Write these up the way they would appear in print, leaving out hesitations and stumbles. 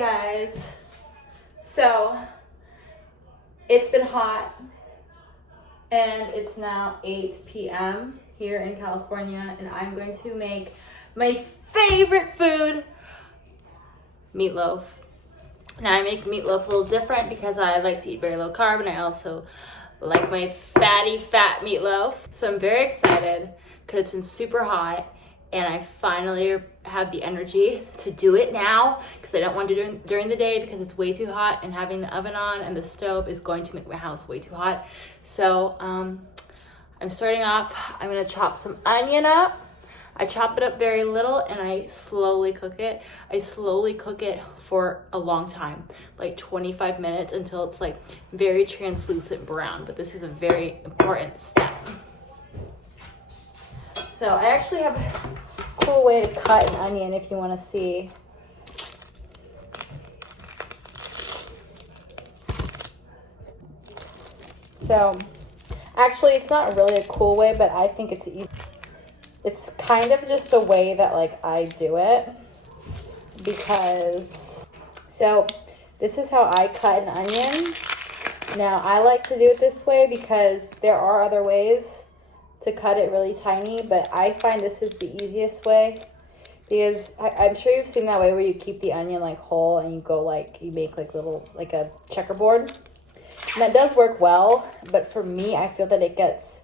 guys, so it's been hot and it's now 8 p.m. here in California, and I'm going to make my favorite food, meatloaf. Now I make meatloaf a little different because I like to eat very low carb, and I also like my fatty fat meatloaf. So I'm very excited because it's been super hot and I finally have the energy to do it now, because I don't want to do it during the day because it's way too hot, and having the oven on and the stove is going to make my house way too hot. So I'm starting off, I'm gonna chop some onion up. I chop it up very little and I slowly cook it. I slowly cook it for a long time, like 25 minutes, until it's like very translucent brown. But this is a very important step. So I actually have a cool way to cut an onion if you want to see. So actually it's not really a cool way, but I think it's easy. It's kind of just a way that like I do it, because, so this is how I cut an onion. Now I like to do it this way because there are other ways to cut it really tiny, but I find this is the easiest way, because I'm sure you've seen that way where you keep the onion like whole and you go like, you make like little, like a checkerboard. And that does work well, but for me, I feel that it gets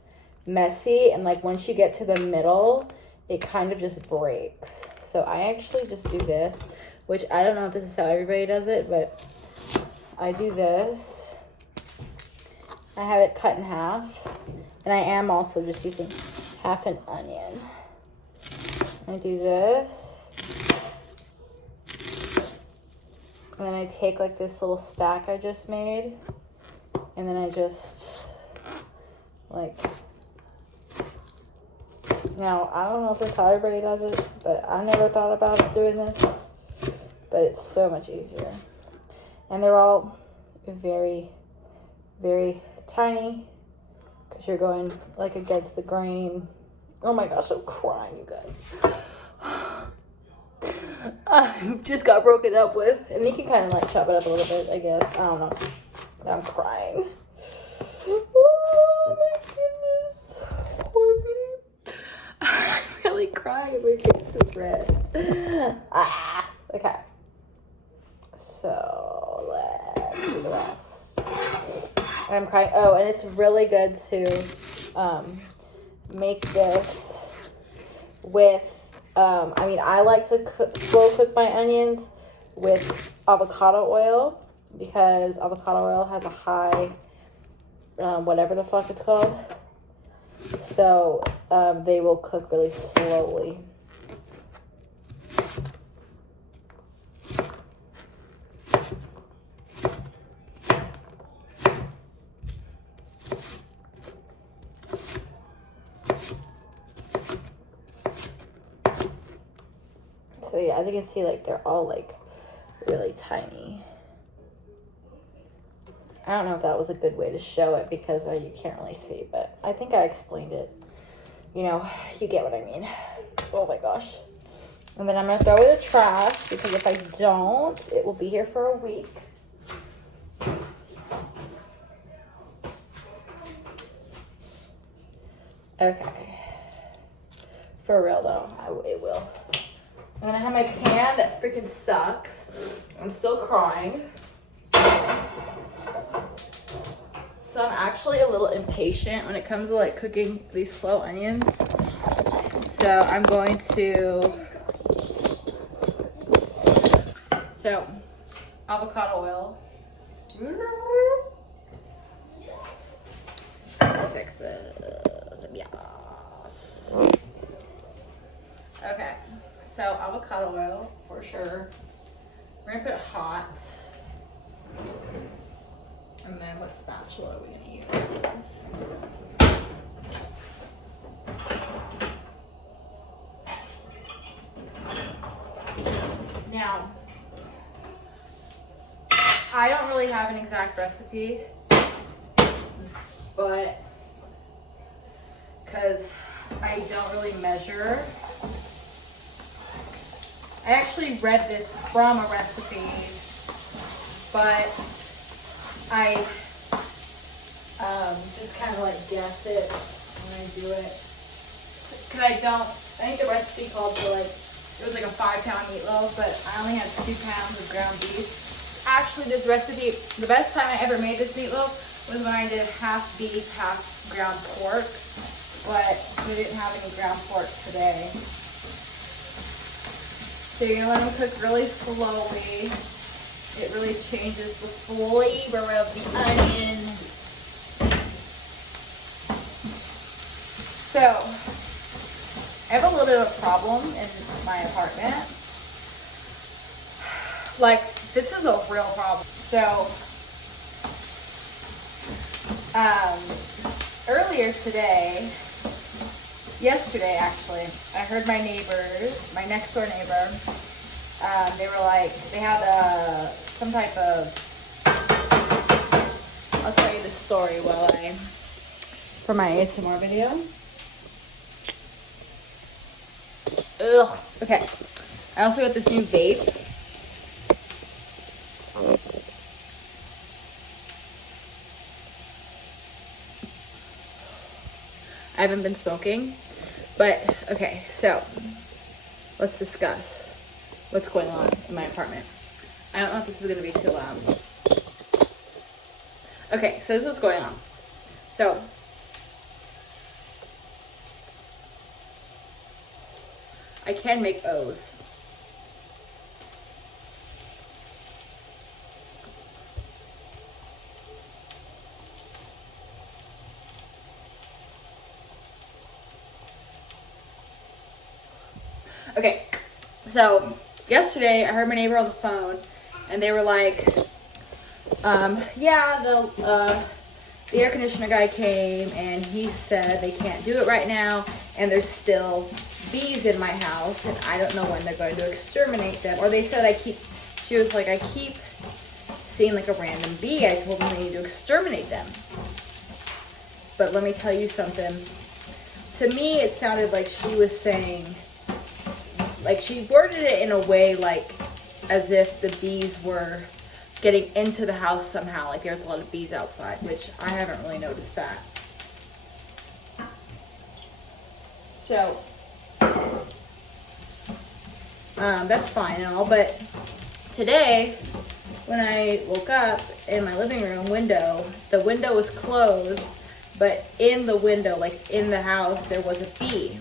messy, and like once you get to the middle, it kind of just breaks. So I actually just do this, which I don't know if this is how everybody does it, but I do this. I have it cut in half, and I am also just using half an onion. I do this, and then I take like this little stack I just made, and then I just like, now I don't know if this is how everybody does it, but I never thought about doing this, but it's so much easier. And they're all very, very tiny, because you're going like against the grain. Oh my gosh, I'm crying, you guys. I just got broken up with, and you can kind of like chop it up a little bit, I guess. I don't know. But I'm crying. Oh my goodness. Poor me. I'm really crying, and my face is red. Okay. So let's do the rest. I'm crying. Oh, and it's really good to make this with, I mean, I like to slow cook my onions with avocado oil, because avocado oil has a high, whatever the fuck it's called. So they will cook really slowly. So yeah, as you can see, like they're all like really tiny. I don't know if that was a good way to show it, because you can't really see, but I think I explained it. You know, you get what I mean. Oh my gosh. And then I'm gonna throw it in the trash, because if I don't, it will be here for a week. Okay. For real though, it will. I'm gonna have my pan that freaking sucks. I'm still crying. So I'm actually a little impatient when it comes to like cooking these slow onions. So I'm going to, avocado oil. I'll fix this. Yes. Okay. So avocado oil for sure. We're gonna put it hot. And then what spatula are we gonna use? Now, I don't really have an exact recipe, but because I don't really measure, I actually read this from a recipe, but I just kind of like guess it when I do it. Because I think the recipe called for like, it was like a 5-pound meatloaf, but I only had 2 pounds of ground beef. Actually, this recipe, the best time I ever made this meatloaf was when I did half beef, half ground pork, but we didn't have any ground pork today. So you're gonna let them cook really slowly. It really changes the flavor of the onion. So, I have a little bit of a problem in my apartment. Like, this is a real problem. So, earlier today, yesterday actually, I heard my neighbors, my next door neighbor, they were like, they had some type of, I'll tell you the story for my ASMR video. Ugh, okay. I also got this new vape. I haven't been smoking, but okay, so let's discuss what's going on in my apartment. I don't know if this is gonna be too loud. Okay, so this is what's going on. So, I can make O's. Okay, so yesterday I heard my neighbor on the phone, and they were like, yeah, the air conditioner guy came, and he said they can't do it right now, and there's still bees in my house, and I don't know when they're going to exterminate them. Or they said she was like, I keep seeing like a random bee. I told them they need to exterminate them. But let me tell you something. To me, it sounded like she was saying, like she worded it in a way like as if the bees were getting into the house somehow, like there's a lot of bees outside, which I haven't really noticed that. So, that's fine and all, but today, when I woke up in my living room the window was closed, but in the window, like in the house, there was a bee.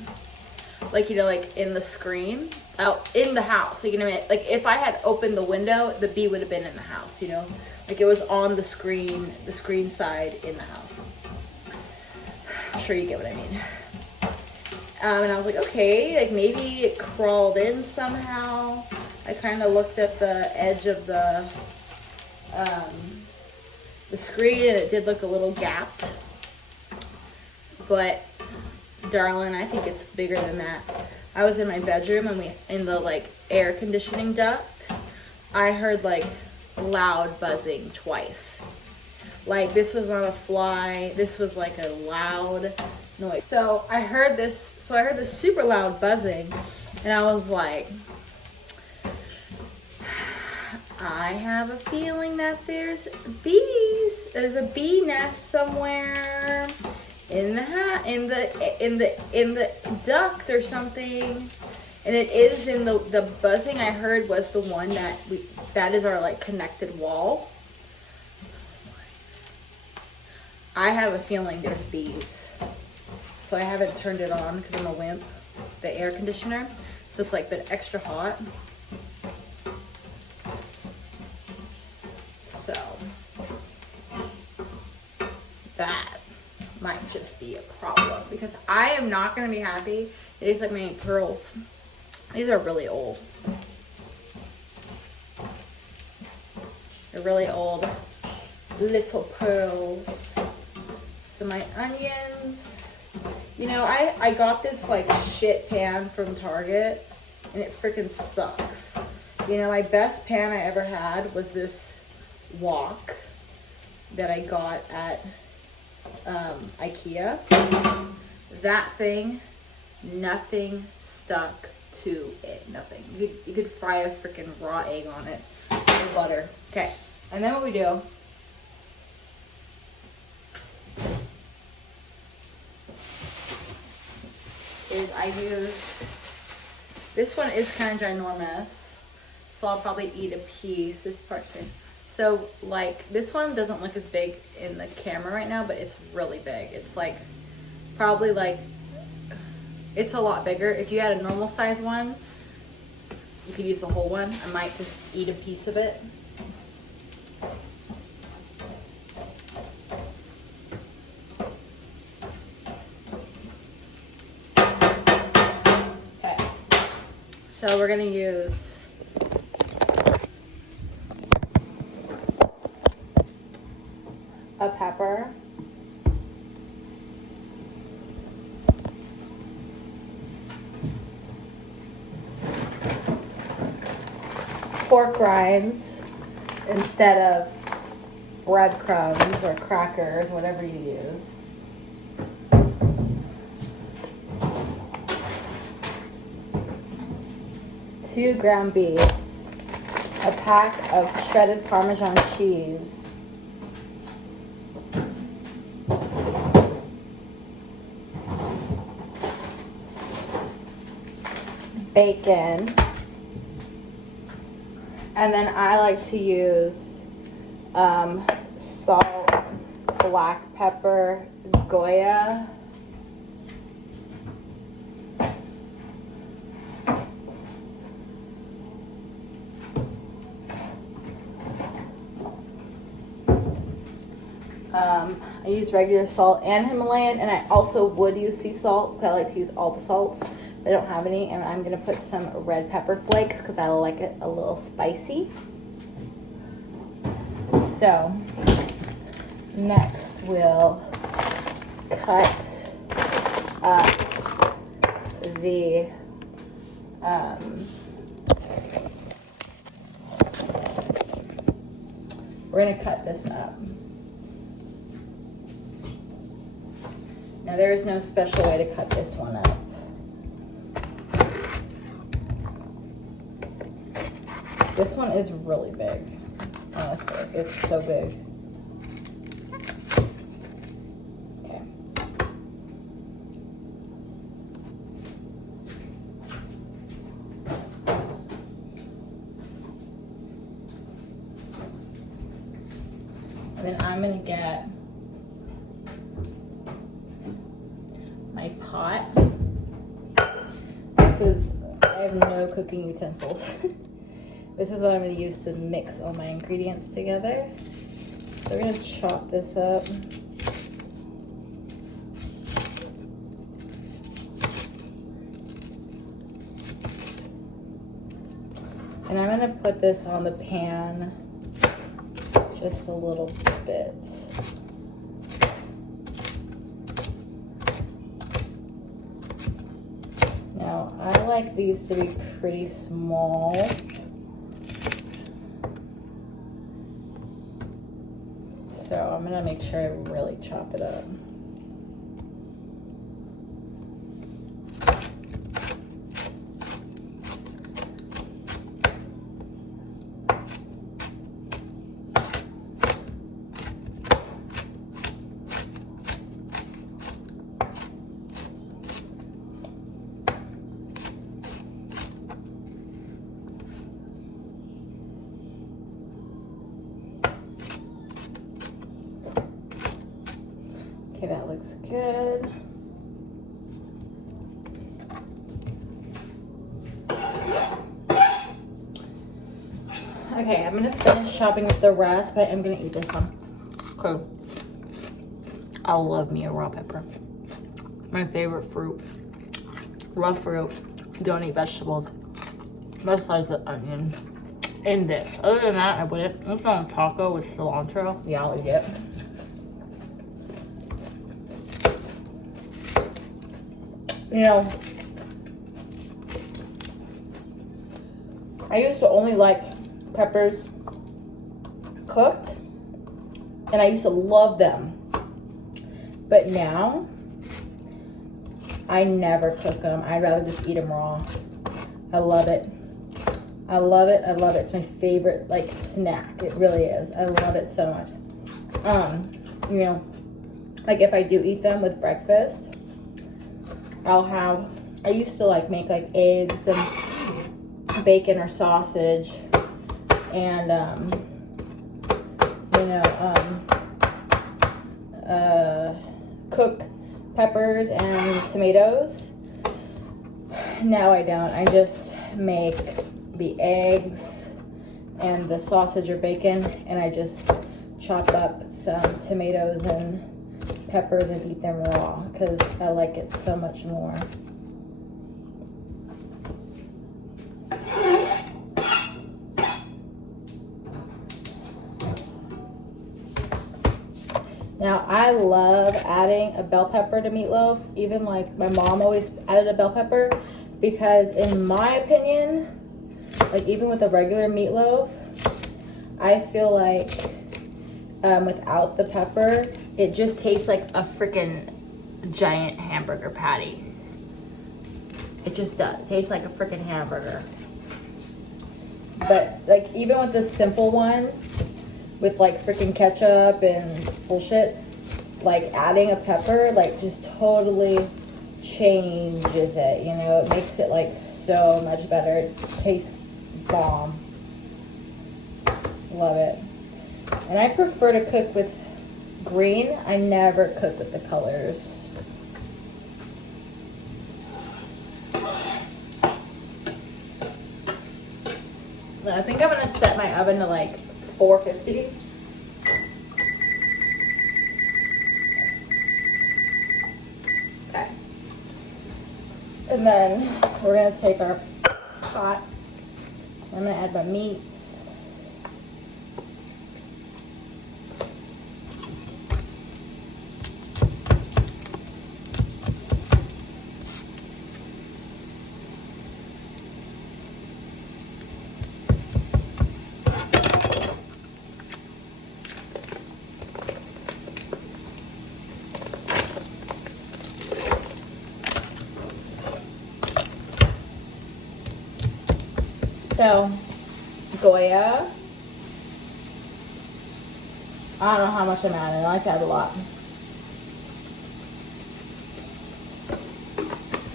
Like, you know, like in the screen, out in the house. Like, you know, like if I had opened the window, the bee would have been in the house, you know? Like it was on the screen side in the house. I'm sure you get what I mean. And I was like, okay, like maybe it crawled in somehow. I kind of looked at the edge of the screen, and it did look a little gapped. But, darling, I think it's bigger than that. I was in my bedroom, and in the like air conditioning duct, I heard like loud buzzing twice. Like this was not a fly. This was like a loud noise. So I heard this super loud buzzing, and I was like, I have a feeling that there's bees. There's a bee nest somewhere in the duct or something. And it is in the buzzing I heard was the one that is our like connected wall. I have a feeling there's bees. So I haven't turned it on because I'm a wimp, the air conditioner. So it's like been extra hot. So that might just be a problem because I am not going to be happy. These like my pearls. These are really old. They're really old little pearls. So my onions, you know, I got this like shit pan from Target and it freaking sucks. You know, my best pan I ever had was this wok that I got at IKEA. That thing, nothing stuck to it. Nothing. You could fry a freaking raw egg on it with butter. Okay. And then what we do is I use, this one is kind of ginormous, so I'll probably eat a piece, this part here. So like this one doesn't look as big in the camera right now, but it's really big. It's like probably like, it's a lot bigger. If you had a normal size one, you could use the whole one. I might just eat a piece of it. Okay, so we're gonna use a pepper, pork rinds instead of breadcrumbs or crackers, whatever you use. Two ground beefs, a pack of shredded Parmesan cheese, bacon, and then I like to use salt, black pepper, Goya, I use regular salt and Himalayan, and I also would use sea salt because I like to use all the salts. I don't have any, and I'm gonna put some red pepper flakes because I like it a little spicy. So next we'll cut up the we're gonna cut this up. Now there is no special way to cut this one up. This one is really big, honestly. It's so big. Okay. And then I'm gonna get my pot. I have no cooking utensils. This is what I'm going to use to mix all my ingredients together. So we're going to chop this up. And I'm going to put this on the pan just a little bit. Now, I like these to be pretty small. So I'm gonna make sure I really chop it up. Okay, that looks good. Okay, I'm gonna finish chopping with the rest, but I'm gonna eat this one. Cool. I love me a raw pepper. My favorite fruit. Love fruit. Don't eat vegetables. Besides the onion. In this. Other than that, I wouldn't. If it's on a taco with cilantro, yeah, I'll eat it. You know, I used to only like peppers cooked, and I used to love them. But now, I never cook them. I'd rather just eat them raw. I love it. I love it. I love it. It's my favorite like snack. It really is. I love it so much. You know, like if I do eat them with breakfast, I used to like make like eggs and bacon or sausage and you know, cook peppers and tomatoes. Now I don't. I just make the eggs and the sausage or bacon, and I just chop up some tomatoes and peppers and eat them raw because I like it so much more. Now, I love adding a bell pepper to meatloaf. Even like my mom always added a bell pepper because in my opinion, like even with a regular meatloaf, I feel like without the pepper, it just tastes like a freaking giant hamburger patty. It just does. It tastes like a freaking hamburger. But like even with the simple one, with like freaking ketchup and bullshit, like adding a pepper like just totally changes it, you know? It makes it like so much better. It tastes bomb. Love it. And I prefer to cook with green. I never cook with the colors. I think I'm gonna set my oven to like 450. Okay. And then we're gonna take our pot. I'm gonna add my meat. So, Goya, I don't know how much I'm adding. I like to add a lot.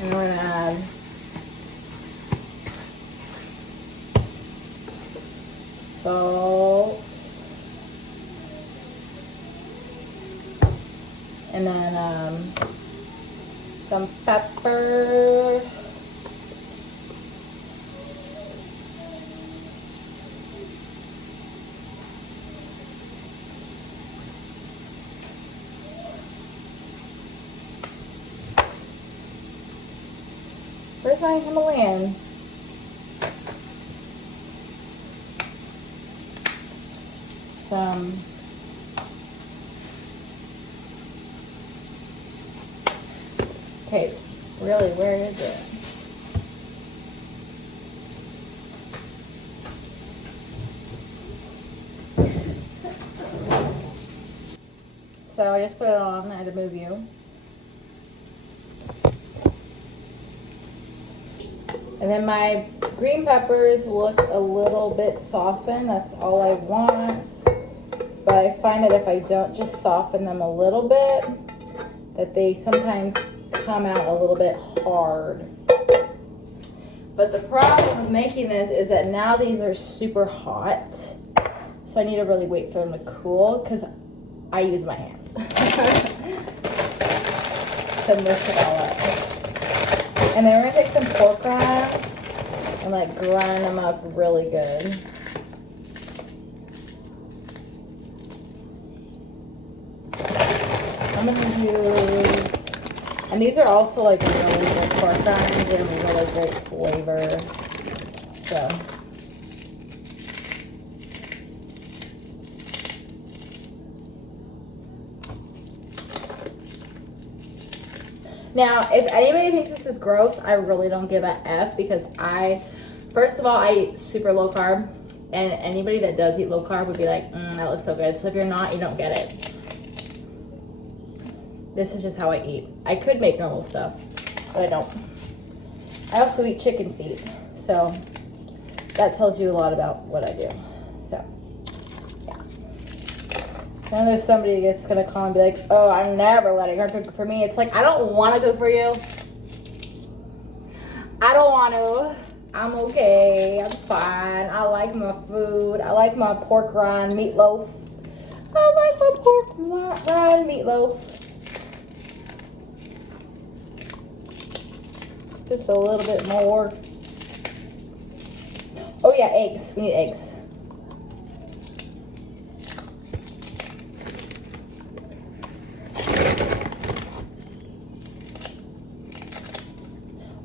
And we're going to add salt. And then some pepper. Where's my Himalayan? Some okay, really, where is it? So I just put it on. I had to move you. And then my green peppers look a little bit softened. That's all I want. But I find that if I don't just soften them a little bit, that they sometimes come out a little bit hard. But the problem with making this is that now these are super hot. So I need to really wait for them to cool because I use my hands to mix it all up. And then we're gonna take some pork rinds and like grind them up really good. I'm gonna use, and these are also like really good pork rinds and really great flavor. So. Now, if anybody thinks this is gross, I really don't give a F because first of all, I eat super low carb, and anybody that does eat low carb would be like, that looks so good. So if you're not, you don't get it. This is just how I eat. I could make normal stuff, but I don't. I also eat chicken feet, so So that tells you a lot about what I do. So yeah. Then there's somebody that's gonna call and be like, oh, I'm never letting her cook for me. It's like, I don't want to cook for you. I don't want to. I'm okay. I'm fine. I like my food. I like my pork rind meatloaf. I like my pork rind meatloaf. Just a little bit more. Oh yeah, eggs. We need eggs.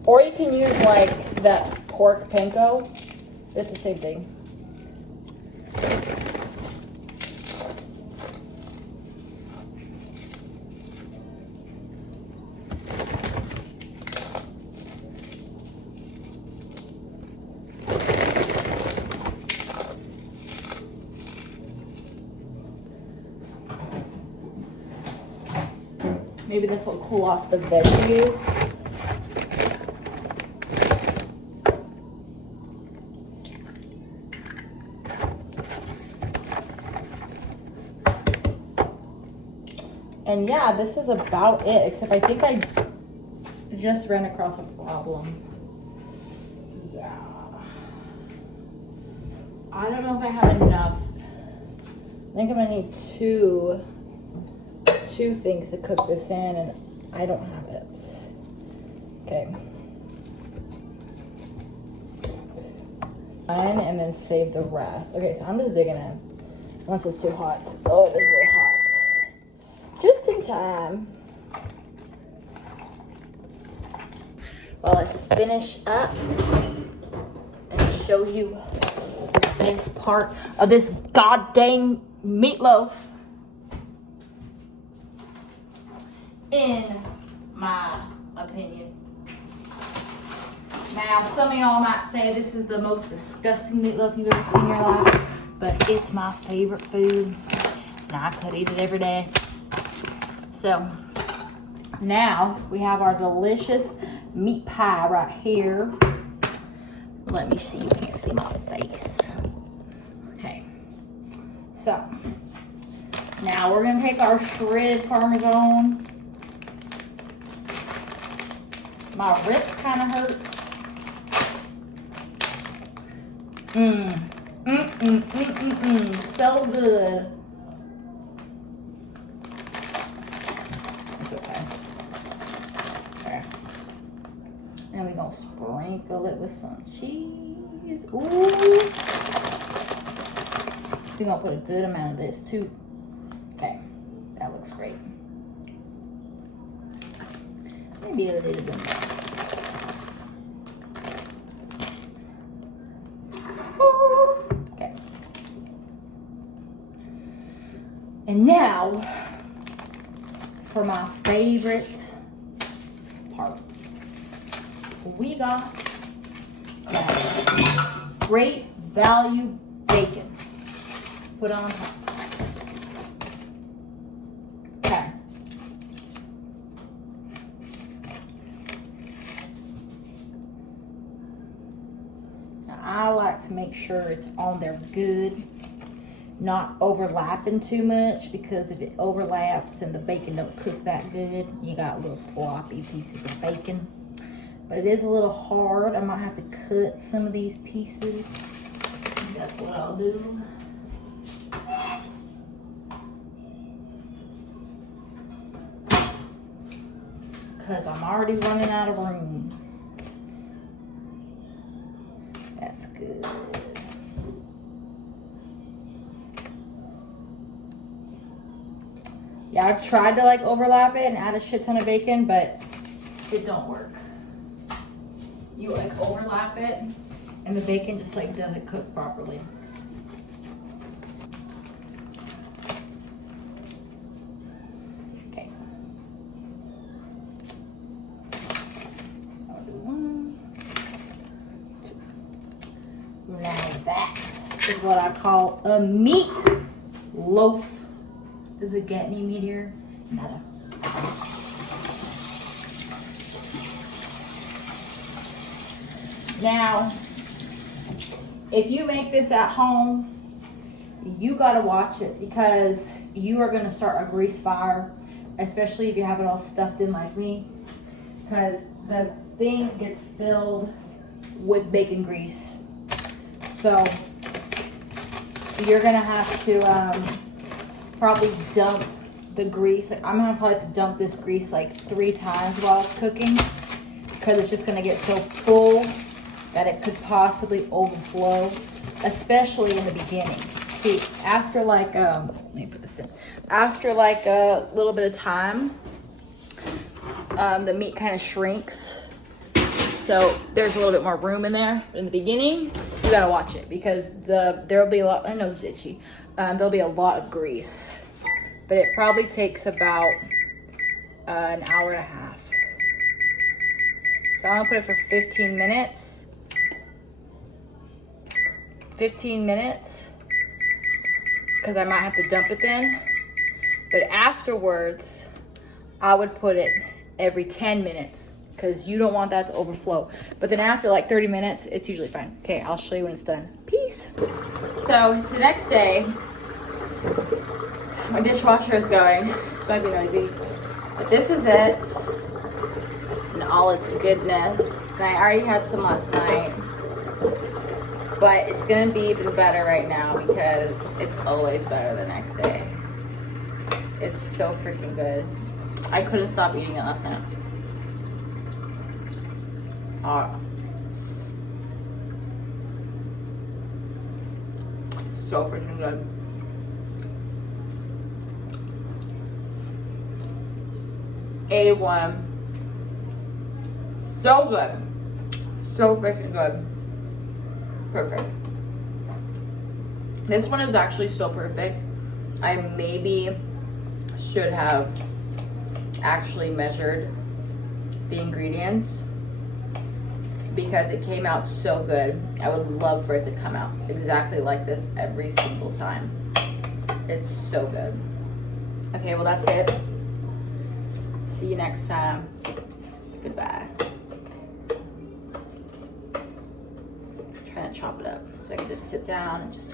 Or you can use like the pork panko. It's the same thing. Maybe this will cool off the veggies. And yeah, this is about it, except I think I just ran across a problem. Yeah. I don't know if I have enough. I think I'm gonna need two things to cook this in, and I don't have it. Okay. And then save the rest. Okay, so I'm just digging in. Once it's too hot. Oh, it is a little hot. Just in time. Well, let's finish up and show you this part of this goddamn meatloaf. In my opinion. Now, some of y'all might say this is the most disgusting meatloaf you've ever seen in your life, but it's my favorite food, and I could eat it every day. So, now we have our delicious meat pie right here. Let me see, you can't see my face. Okay, so now we're gonna take our shredded Parmesan. My wrist kind of hurts. So good. It's okay. Okay. And we're gonna sprinkle it with some cheese. Ooh. We're gonna put a good amount of this too. Okay, that looks great. Maybe a little bit more. Okay. And now for my favorite part. We got great value bacon. Put on top. Okay. Now I like to make sure it's on there good, not overlapping too much, because if it overlaps and the bacon don't cook that good, you got little sloppy pieces of bacon. But it is a little hard. I might have to cut some of these pieces. That's what I'll do. Because I'm already running out of room. That's good. Yeah, I've tried to like overlap it and add a shit ton of bacon, but it don't work. You like overlap it and the bacon just like doesn't cook properly. Okay. I'll do 1, 2. Now that is what I call a meat loaf. Does it get any meatier? Nada. Now, if you make this at home, you gotta watch it because you are gonna start a grease fire, especially if you have it all stuffed in like me, because the thing gets filled with bacon grease. So you're gonna have to probably dump the grease. Like, I'm gonna probably have to dump this grease like 3 times while it's cooking because it's just gonna get so full that it could possibly overflow, especially in the beginning. See, after like, let me put this in. After like a little bit of time, the meat kind of shrinks. So there's a little bit more room in there. But in the beginning, you gotta watch it because there'll be a lot, I know it's itchy. There'll be a lot of grease, but it probably takes about an hour and a half. So I'm gonna put it for 15 minutes. 15 minutes, because I might have to dump it then. But afterwards, I would put it every 10 minutes because you don't want that to overflow. But then after like 30 minutes, it's usually fine. Okay, I'll show you when it's done. Peace. So it's the next day. My dishwasher is going. This might be noisy, but this is it in all its goodness. And I already had some last night, but it's gonna be even better right now because it's always better the next day. It's so freaking good. I couldn't stop eating it last night. So freaking good. A1. So good. So freaking good. Perfect. This one is actually so perfect. I maybe should have actually measured the ingredients because it came out so good. I would love for it to come out exactly like this every single time. It's so good. Okay, well that's it. See you next time. Goodbye. Trying to chop it up so I can just sit down and just